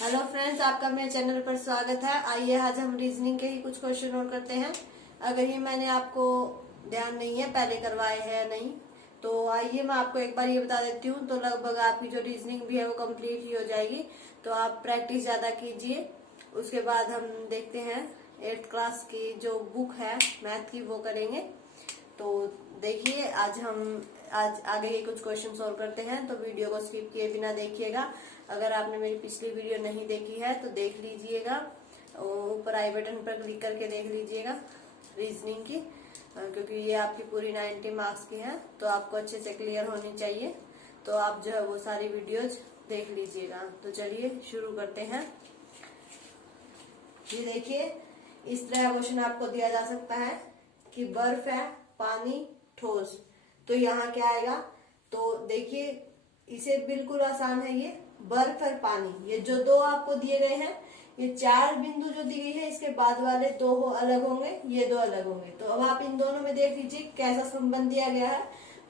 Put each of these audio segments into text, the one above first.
Hello friends, आपका मेरे channel पर स्वागत है। आइए आज हम रीजनिंग के ही कुछ क्वेश्चन और करते हैं। अगर ये मैंने आपको ध्यान नहीं है पहले करवाए हैं या नहीं, तो आइए मैं आपको एक बार ये बता देती हूँ, तो लगभग आपकी जो रीजनिंग भी है वो कंप्लीट ही हो जाएगी। तो आप प्रैक्टिस ज्यादा कीजिए। उसके बाद हम देखते हैं 8th क्लास की जो बुक है मैथ की वो करेंगे। तो देखिए आज आगे के कुछ क्वेश्चन सॉल्व करते हैं, तो वीडियो को स्किप किए बिना देखिएगा। अगर आपने मेरी पिछली वीडियो नहीं देखी है तो देख लीजिएगा, ऊपर आई बटन पर क्लिक करके देख लीजिएगा रीजनिंग की, क्योंकि ये आपकी पूरी 90 मार्क्स की है, तो आपको अच्छे से क्लियर होनी चाहिए। तो आप जो है वो सारी वीडियोज देख लीजिएगा। तो चलिए शुरू करते हैं। ये देखिए, इस तरह क्वेश्चन आपको दिया जा सकता है कि बर्फ है, पानी, ठोस, तो यहाँ क्या आएगा। तो देखिए इसे बिल्कुल आसान है, ये बर्फ और पानी, ये जो दो आपको दिए गए हैं, ये 4 बिंदु जो दी गई है इसके बाद वाले दो अलग होंगे, ये दो अलग होंगे। तो अब आप इन दोनों में देख लीजिए कैसा संबंध दिया गया है,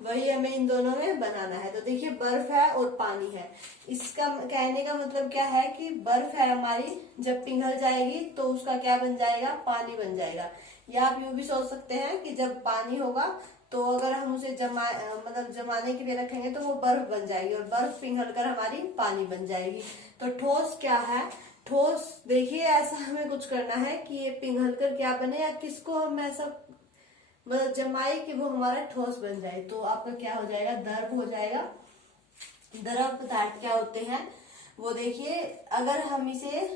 वही हमें इन दोनों में बनाना है। तो देखिए बर्फ है और पानी है, इसका कहने का मतलब क्या है कि बर्फ है हमारी, जब पिघल जाएगी तो उसका क्या बन जाएगा, पानी बन जाएगा। या आप यूं भी सोच सकते हैं कि जब पानी होगा तो अगर हम उसे जमाने के लिए रखेंगे तो वो बर्फ बन जाएगी, और बर्फ पिघल कर हमारी पानी बन जाएगी। तो ठोस क्या है, ठोस देखिए ऐसा हमें कुछ करना है कि ये पिघल कर क्या बने, या किसको हम ऐसा जमाए कि वो हमारा ठोस बन जाए। तो आपका क्या हो जाएगा, द्रव हो जाएगा। द्रव पदार्थ क्या होते हैं वो देखिए, अगर हम इसे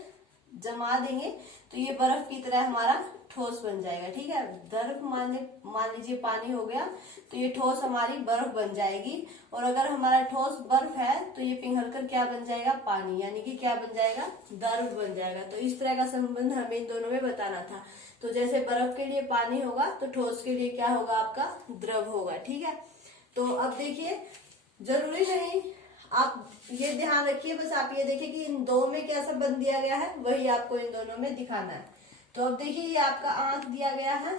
जमा देंगे तो ये बर्फ की तरह हमारा ठोस बन जाएगा। ठीक है, द्रव मान लीजिए पानी हो गया, तो ये ठोस हमारी बर्फ बन जाएगी। और अगर हमारा ठोस बर्फ है तो ये पिघल कर क्या बन जाएगा, पानी, यानी कि क्या बन जाएगा, द्रव बन जाएगा। तो इस तरह का संबंध हमें इन दोनों में बताना था। तो जैसे बर्फ के लिए पानी होगा तो ठोस के लिए क्या होगा, आपका द्रव होगा। ठीक है, तो अब देखिए जरूरी नहीं, आप ये ध्यान रखिए, बस आप ये देखिए कि इन दो में क्या संबंध दिया गया है, वही आपको इन दोनों में दिखाना है। तो अब देखिए ये आपका आंख दिया गया है,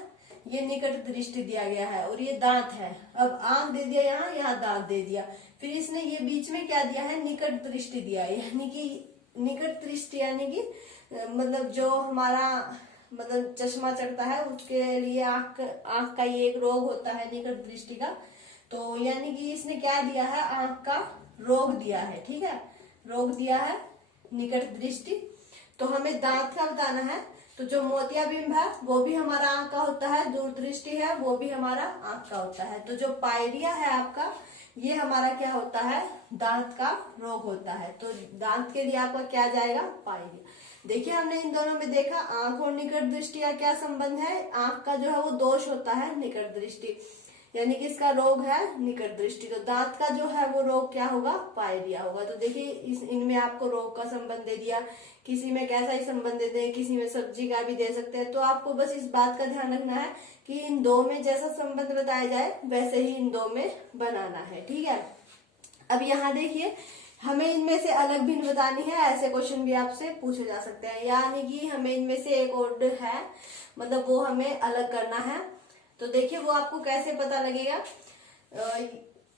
ये निकट दृष्टि दिया गया है, और ये दांत है। अब आंख दे दिया यहाँ, यहाँ दांत दे दिया, फिर इसने ये बीच में क्या दिया है, निकट दृष्टि दिया है। यानी कि निकट दृष्टि यानी कि जो हमारा चश्मा चढ़ता है उसके लिए आंख का ये एक रोग होता है निकट दृष्टि का। तो यानी कि इसने क्या दिया है, आंख का रोग दिया है। ठीक है, रोग दिया है निकट दृष्टि। तो हमें दांत का बताना है, तो जो मोतियाबिंब है वो भी हमारा आंख का होता है, दूरदृष्टि है वो भी हमारा आंख का होता है। तो जो पायरिया है आपका, ये हमारा क्या होता है, दांत का रोग होता है। तो दांत के लिए आपका क्या जाएगा, पायरिया। देखिए हमने इन दोनों में देखा आंख और निकट दृष्टि का क्या संबंध है। आंख का जो है वो दोष होता है निकट दृष्टि, यानी कि इसका रोग है निकट दृष्टि। तो दांत का जो है वो रोग क्या होगा, पायरिया होगा। तो देखिए इनमें आपको रोग का संबंध दे दिया, किसी में कैसा ही संबंध दे दें, किसी में सब्जी का भी दे सकते हैं। तो आपको बस इस बात का ध्यान रखना है कि इन दो में जैसा संबंध बताया जाए वैसे ही इन दो में बनाना है। ठीक है, अब यहाँ देखिए हमें इनमें से अलग भिन्न बतानी है, ऐसे क्वेश्चन भी आपसे पूछे जा सकते हैं। यानी कि हमें इनमें से एक और है, वो हमें अलग करना है। तो देखिए वो आपको कैसे पता लगेगा,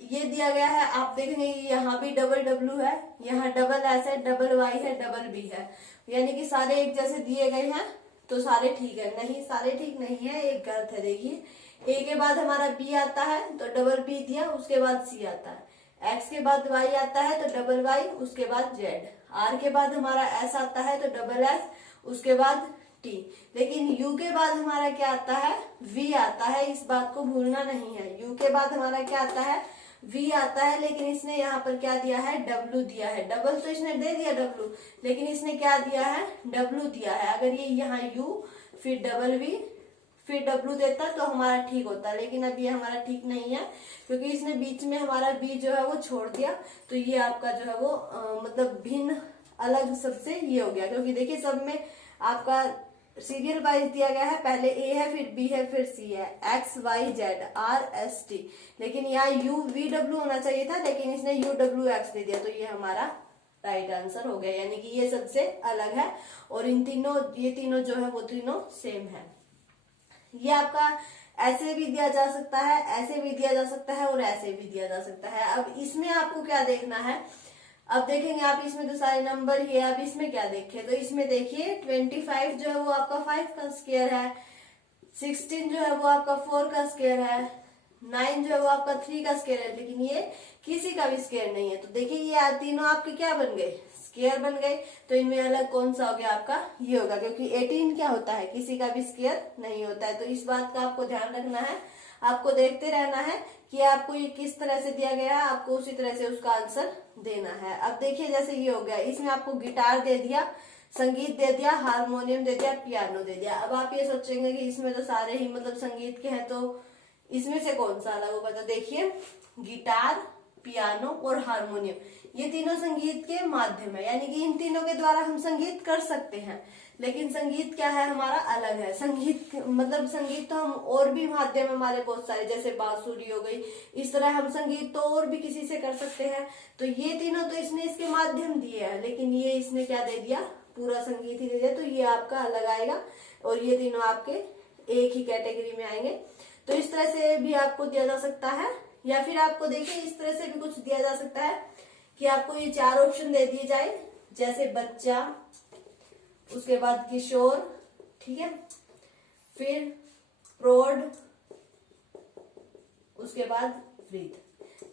ये दिया गया है, आप देखेंगे यहाँ भी डबल डब्ल्यू है, यहाँ डबल एस है, डबल वाई है, डबल बी है, यानी कि सारे एक जैसे दिए गए हैं तो सारे ठीक है। नहीं, सारे ठीक नहीं है, एक गलत है। देखिए ए के बाद हमारा बी आता है तो डबल बी दिया, उसके बाद सी आता है। एक्स के बाद वाई आता है तो डबल वाई, उसके बाद जेड। आर के बाद हमारा एस आता है तो डबल एस, उसके बाद टी। लेकिन यू के बाद हमारा क्या आता है, वी आता है। इस बात को भूलना नहीं है, यू के बाद हमारा क्या आता है, वी आता है। लेकिन इसने यहाँ पर क्या दिया है, डब्ल्यू दिया है। डबल तो इसने दे दिया डब्ल्यू, लेकिन इसने क्या दिया है, डब्ल्यू दिया है। अगर ये यहाँ यू फिर डबल वी फिर डब्ल्यू देता तो हमारा ठीक होता, लेकिन अब ये हमारा ठीक नहीं है, क्योंकि इसने बीच में हमारा बी जो है वो छोड़ दिया। तो ये आपका जो है वो भिन्न अलग सबसे ये हो गया, क्योंकि देखिए सब में आपका सीरियल वाइज दिया गया है, पहले ए है, फिर बी है, फिर सी है, X Y Z R S T. लेकिन यहाँ यू वी डब्ल्यू होना चाहिए था, लेकिन इसने यू डब्ल्यू एक्स दे दिया, तो ये हमारा राइट आंसर हो गया। यानी कि ये सबसे अलग है, और ये तीनों जो है वो तीनों सेम है। ये आपका ऐसे भी दिया जा सकता है, ऐसे भी दिया जा सकता है, और ऐसे भी दिया जा सकता है। अब इसमें आपको क्या देखना है, अब देखेंगे आप इसमें तो सारे नंबर ही है। अब इसमें क्या देखें, तो इसमें देखिए 25 जो है वो आपका 5 का स्क्वायर है, 16 जो है वो आपका 4 का स्क्वायर है, 9 जो है वो आपका 3 का स्क्वायर है, लेकिन ये किसी का भी स्क्वायर नहीं है। तो देखिए ये तीनों आपके क्या बन गए, स्क्वायर बन गए। तो इनमें अलग कौन सा हो गया आपका, ये होगा, क्योंकि 18 क्या होता है, किसी का भी स्क्वायर नहीं होता है। तो इस बात का आपको ध्यान रखना है, आपको देखते रहना है कि आपको ये किस तरह से दिया गया है, आपको उसी तरह से उसका आंसर देना है। अब देखिए जैसे ये हो गया, इसमें आपको गिटार दे दिया, संगीत दे दिया, हारमोनियम दे दिया, पियानो दे दिया। अब आप ये सोचेंगे कि इसमें तो सारे ही मतलब संगीत के हैं, तो इसमें से कौन सा अलग होगा। तो देखिए गिटार, पियानो और हारमोनियम ये तीनों संगीत के माध्यम है, यानी कि इन तीनों के द्वारा हम संगीत कर सकते हैं। लेकिन संगीत क्या है हमारा, अलग है। संगीत मतलब संगीत तो हम और भी माध्यम हमारे बहुत सारे, जैसे बांसुरी हो गई, इस तरह हम संगीत तो और भी किसी से कर सकते हैं। तो ये तीनों तो इसने इसके माध्यम दिए हैं, लेकिन ये इसने क्या दे दिया, पूरा संगीत ही दे दिया। तो ये आपका अलग आएगा और ये तीनों आपके एक ही कैटेगरी में आएंगे। तो इस तरह से भी आपको दिया जा सकता है, या फिर आपको देखिए इस तरह से भी कुछ दिया जा सकता है कि आपको ये 4 ऑप्शन दे दिए जाए, जैसे बच्चा, उसके बाद किशोर, ठीक है, फिर प्रौढ़, उसके बाद वृद्ध,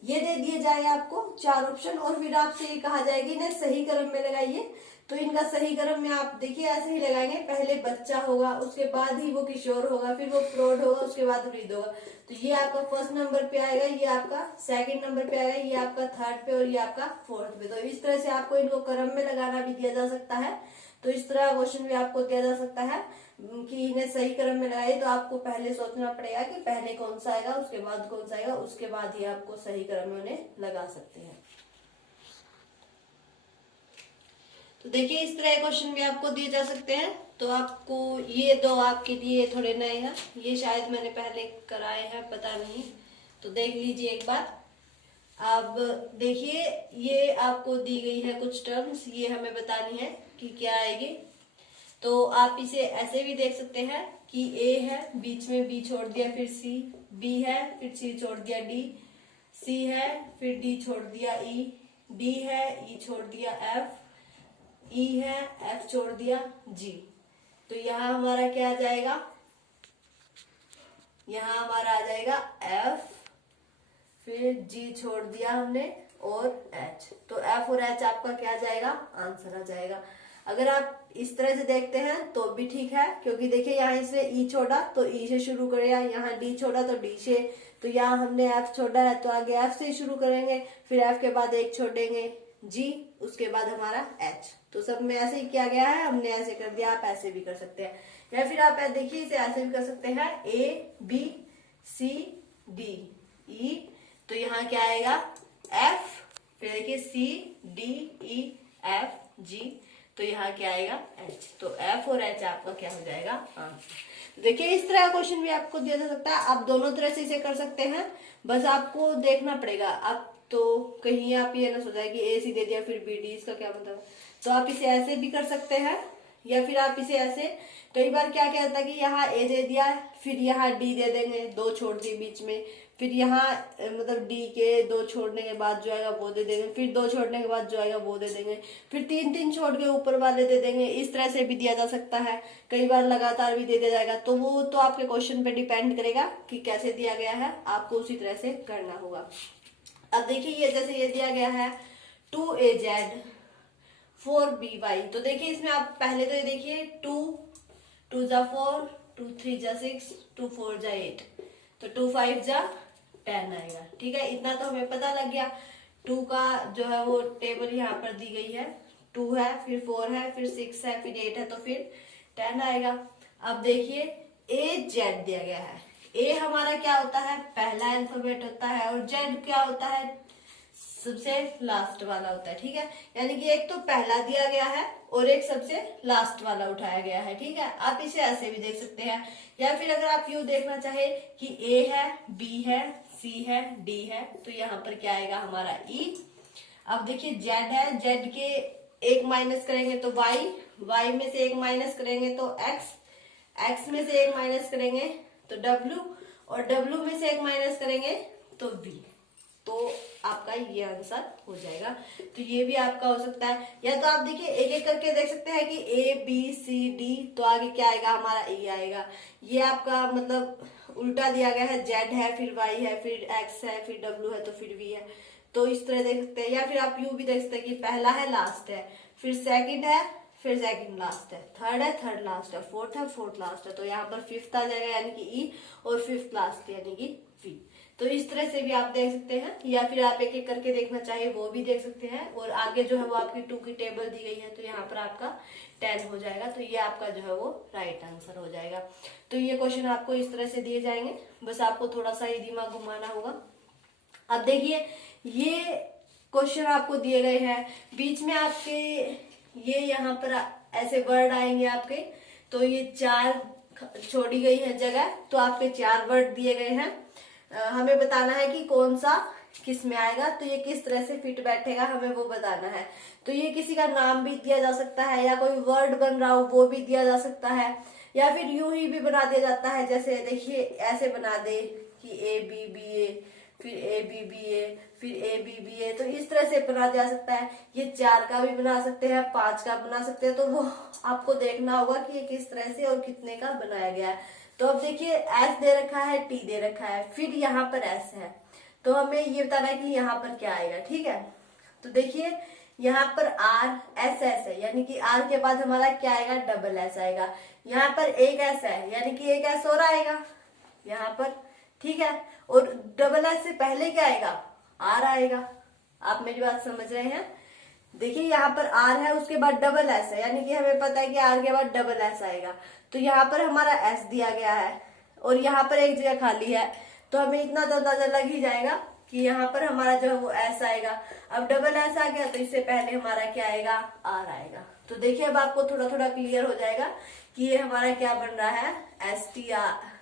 ये दे दिए जाए आपको 4 ऑप्शन। और फिर आपसे ये कहा जाएगा इन्हें सही क्रम में लगाइए। तो इनका सही क्रम में आप देखिए ऐसे ही लगाएंगे, पहले बच्चा होगा, उसके बाद ही वो किशोर होगा, फिर वो प्रौढ़ होगा, उसके बाद वृद्ध होगा। तो ये आपका फर्स्ट नंबर पे आएगा, ये आपका सेकंड नंबर पे आएगा, ये आपका थर्ड पे और ये आपका फोर्थ पे। तो इस तरह से आपको इनको क्रम में लगाना भी दिया जा सकता है। तो इस तरह क्वेश्चन भी आपको दिया जा सकता है कि इन्हें सही क्रम में लगाइए। तो आपको पहले सोचना पड़ेगा कि पहले कौन सा आएगा, उसके बाद कौन सा आएगा, उसके बाद ही आपको सही क्रम में उन्हें लगा सकते हैं। तो देखिए इस तरह क्वेश्चन भी आपको दिए जा सकते हैं। तो आपको ये दो आपके लिए थोड़े नए हैं, ये शायद मैंने पहले कराए हैं, पता नहीं, तो देख लीजिए एक बार। अब देखिए ये आपको दी गई है कुछ टर्म्स, ये हमें बतानी है कि क्या आएगी। तो आप इसे ऐसे भी देख सकते हैं कि ए है, बीच में बी छोड़ दिया, फिर सी, बी है, फिर सी छोड़ दिया, डी, सी है, फिर डी छोड़ दिया, ई, डी है, ई छोड़ दिया, एफ, ई है, एफ छोड़ दिया, जी। तो यहाँ हमारा क्या आ जाएगा, यहाँ हमारा आ जाएगा एफ, फिर जी छोड़ दिया हमने और एच। तो एफ और एच आपका क्या आ जाएगा, आंसर आ जाएगा। अगर आप इस तरह से देखते हैं तो भी ठीक है, क्योंकि देखिए यहाँ इसने ई छोड़ा तो ई से शुरू करेगा, यहाँ डी छोड़ा तो डी से, तो यहाँ हमने एफ छोड़ा है तो आगे एफ से शुरू करेंगे, फिर एफ के बाद एक छोड़ेंगे जी, उसके बाद हमारा एच। तो सब में ऐसे ही किया गया है, हमने ऐसे कर दिया, आप ऐसे भी कर सकते हैं, या फिर आप देखिए इसे ऐसे भी कर सकते हैं, A B C D E. तो यहाँ क्या आएगा, एफ, फिर देखिए C D E F G, तो यहाँ क्या आएगा, एच। तो एफ और एच आपका क्या हो जाएगा, आंसर। देखिए इस तरह का क्वेश्चन भी आपको दिया जा सकता है, आप दोनों तरह से इसे कर सकते हैं, बस आपको देखना पड़ेगा। आप तो कहीं आप ये ना सोचा कि ए सी दे दिया फिर बी डी, इसका क्या मतलब। तो आप इसे ऐसे भी कर सकते हैं, या फिर आप इसे ऐसे, कई बार क्या कहता है कि यहाँ ए दे दिया, फिर यहाँ डी दे देंगे, 2 छोड़ दिए बीच में, फिर यहाँ मतलब डी के 2 छोड़ने के बाद जो आएगा वो दे देंगे, फिर 2 छोड़ने के बाद जो आएगा वो दे देंगे, फिर 3 छोड़ के ऊपर वाले दे देंगे। इस तरह से भी दिया जा सकता है, कई बार लगातार भी दे दिया जाएगा। तो वो तो आपके क्वेश्चन पे डिपेंड करेगा कि कैसे दिया गया है, आपको उसी तरह से करना होगा। अब देखिए ये जैसे ये दिया गया है 2az 4by, तो देखिए इसमें आप पहले तो ये देखिए 2 जा 4, 2 3 जा 6, 2 4 जा 8, तो 2 5 जा 10 आएगा, ठीक है। इतना तो हमें पता लग गया। 2 का जो है वो टेबल यहाँ पर दी गई है, 2 है, फिर 4 है, फिर 6 है, फिर 8 है, तो फिर 10 आएगा। अब देखिए ए जेड दिया गया है, ए हमारा क्या होता है, पहला अल्फाबेट होता है, और जेड क्या होता है, सबसे लास्ट वाला होता है, ठीक है। यानी कि एक तो पहला दिया गया है और एक सबसे लास्ट वाला उठाया गया है, ठीक है। आप इसे ऐसे भी देख सकते हैं, या फिर अगर आप यूं देखना चाहे कि ए है, बी है, सी है, डी है, तो यहाँ पर क्या आएगा हमारा ई। अब देखिए जेड है, जेड के एक माइनस करेंगे तो वाई, वाई में से एक माइनस करेंगे तो एक्स, एक्स में से एक माइनस करेंगे तो डब्ल्यू, और डब्ल्यू में से एक माइनस करेंगे तो वी। तो आपका ये आंसर हो जाएगा। तो ये भी आपका हो सकता है, या तो आप देखिए एक एक करके देख सकते हैं कि ABCD, तो आगे क्या आएगा हमारा E आएगा। ये आपका मतलब उल्टा दिया गया है, Z है, फिर Y है, फिर X है, फिर W है, तो फिर V है। तो इस तरह देख सकते हैं, या फिर आप यूं भी देख सकते हैं कि पहला है लास्ट है, फिर सेकंड है, फिर सेकंड लास्ट है, थर्ड है, थर्ड लास्ट है, फोर्थ है, फोर्थ लास्ट है। तो यहाँ पर फिफ्थ आ जाएगा यानी कि E, और फिफ्थ लास्ट यानी कि V। तो इस तरह से भी आप देख सकते हैं, या फिर आप एक एक करके देखना चाहिए वो भी देख सकते हैं। और आगे जो है वो आपकी 2 की टेबल दी गई है, तो यहाँ पर आपका 10 हो जाएगा। तो ये आपका जो है वो राइट आंसर हो जाएगा। तो ये क्वेश्चन आपको इस तरह से दिए जाएंगे, बस आपको थोड़ा सा ही दिमाग घुमाना होगा। अब देखिए ये क्वेश्चन आपको दिए गए हैं, बीच में आपके ये यहाँ पर ऐसे वर्ड आएंगे आपके, तो ये 4 छोड़ी गई है जगह, तो आपके 4 वर्ड दिए गए हैं। हमें बताना है कि कौन सा किस में आएगा, तो ये किस तरह से फिट बैठेगा हमें वो बताना है। तो ये किसी का नाम भी दिया जा सकता है, या कोई वर्ड बन रहा हो वो भी दिया जा सकता है, या फिर यूं ही भी बना दिया जाता है। जैसे देखिए ऐसे बना दे कि ABBA, फिर ABBA, फिर ABBA, तो इस तरह से बना जा सकता है। ये 4 का भी बना सकते हैं, 5 का बना सकते हैं। तो वो आपको देखना होगा कि ये किस तरह से और कितने का बनाया गया है। तो अब देखिए S दे रखा है, T दे रखा है, फिर यहाँ पर S है, तो हमें ये बताना है कि यहाँ पर क्या आएगा। ठीक है, तो देखिए यहाँ पर RSS है, यानी कि R के बाद हमारा क्या आएगा, डबल S आएगा। यहाँ पर एक S है, यानी कि एक S और आएगा यहाँ पर। ठीक है, और डबल S से पहले क्या आएगा, R आएगा। आप मेरी बात समझ रहे हैं? देखिए यहाँ पर R है, उसके बाद डबल S है, यानी कि हमें पता है कि R के बाद डबल S आएगा। तो यहाँ पर हमारा S दिया गया है, और यहाँ पर एक जगह खाली है, तो हमें इतना तो अंदाजा लग ही जाएगा कि यहाँ पर हमारा जो है वो S आएगा। अब डबल S आ गया, तो इससे पहले हमारा क्या आएगा, R आएगा। तो देखिए अब आपको थोड़ा थोड़ा क्लियर हो जाएगा कि ये हमारा क्या बन रहा है, STRS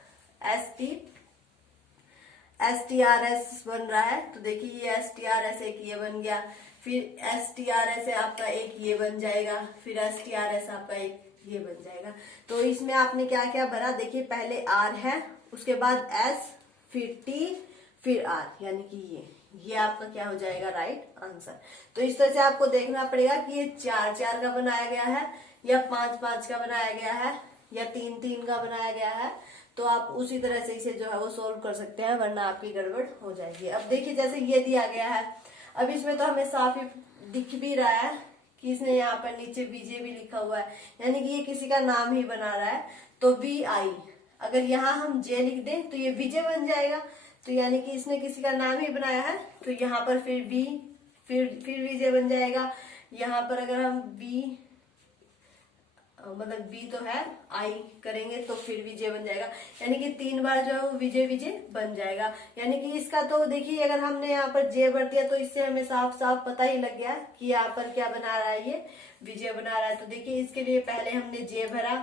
बन रहा है। तो देखिए ये STRS एक ये बन गया, फिर STRS आपका एक ये बन जाएगा, फिर STRS आपका एक ये बन जाएगा। तो इसमें आपने क्या क्या भरा, देखिए पहले R है, उसके बाद S, फिर T, फिर R, यानी कि ये आपका क्या हो जाएगा, राइट आंसर। तो इस तरह से आपको देखना पड़ेगा कि ये 4-4 का बनाया गया है, या 5-5 का बनाया गया है, या 3-3 का बनाया गया है। तो आप उसी तरह से इसे जो है वो सोल्व कर सकते हैं, वरना आपकी गड़बड़ हो जाएगी। अब देखिए जैसे ये दिया गया है, अब इसमें तो हमें साफ ही दिख भी रहा है कि इसने यहाँ पर नीचे विजय भी लिखा हुआ है, यानी कि ये किसी का नाम ही बना रहा है। तो VI, अगर यहाँ हम J लिख दें तो ये विजय बन जाएगा। तो यानी कि इसने किसी का नाम ही बनाया है, तो यहाँ पर फिर V, फिर विजय बन जाएगा। यहाँ पर अगर हम V मतलब V तो है, I करेंगे तो फिर विजय बन जाएगा, यानी कि 3 बार जो है वो विजय विजय बन जाएगा। यानी कि इसका तो देखिए अगर हमने यहाँ पर J भर दिया तो इससे हमें साफ साफ पता ही लग गया कि यहाँ पर क्या बना रहा है, ये विजय बना रहा है। तो देखिए इसके लिए पहले हमने J भरा,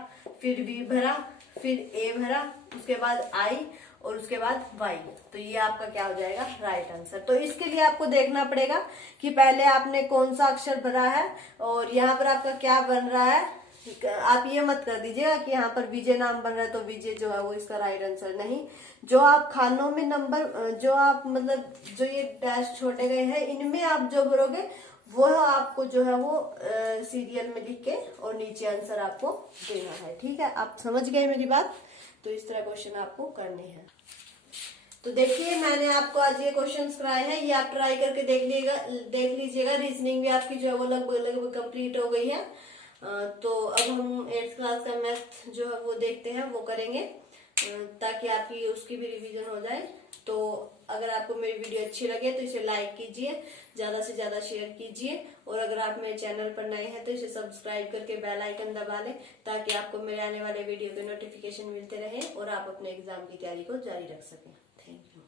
फिर V भरा, फिर A भरा, उसके बाद I, और उसके बाद Y। तो ये आपका क्या हो जाएगा, राइट आंसर। तो इसके लिए आपको देखना पड़ेगा कि पहले आपने कौन सा अक्षर भरा है, और यहाँ पर आपका क्या बन रहा है। आप ये मत कर दीजिएगा कि यहाँ पर विजय नाम बन रहा है तो विजय जो है वो इसका राइट आंसर नहीं। जो आप खानों में नंबर, जो आप मतलब जो ये डैश छोड़े गए हैं, इनमें आप जो भरोगे वो आपको जो है वो सीरियल में लिख के और नीचे आंसर आपको देना है। ठीक है, आप समझ गए मेरी बात। तो इस तरह क्वेश्चन आपको करने हैं। तो देखिए मैंने आपको आज ये क्वेश्चंस कराए हैं, ये आप ट्राई करके देख लीजिएगा। रीजनिंग भी आपकी जो है वो लगभग कंप्लीट हो गई है। तो अब हम 8th क्लास का मैथ जो है वो देखते हैं, वो करेंगे ताकि आपकी उसकी भी रिवीजन हो जाए। तो अगर आपको मेरी वीडियो अच्छी लगे तो इसे लाइक कीजिए, ज्यादा से ज्यादा शेयर कीजिए, और अगर आप मेरे चैनल पर नए हैं तो इसे सब्सक्राइब करके बेल आइकन दबा लें, ताकि आपको मेरे आने वाले वीडियो के नोटिफिकेशन मिलते रहे और आप अपने एग्जाम की तैयारी को जारी रख सकें। Thank you.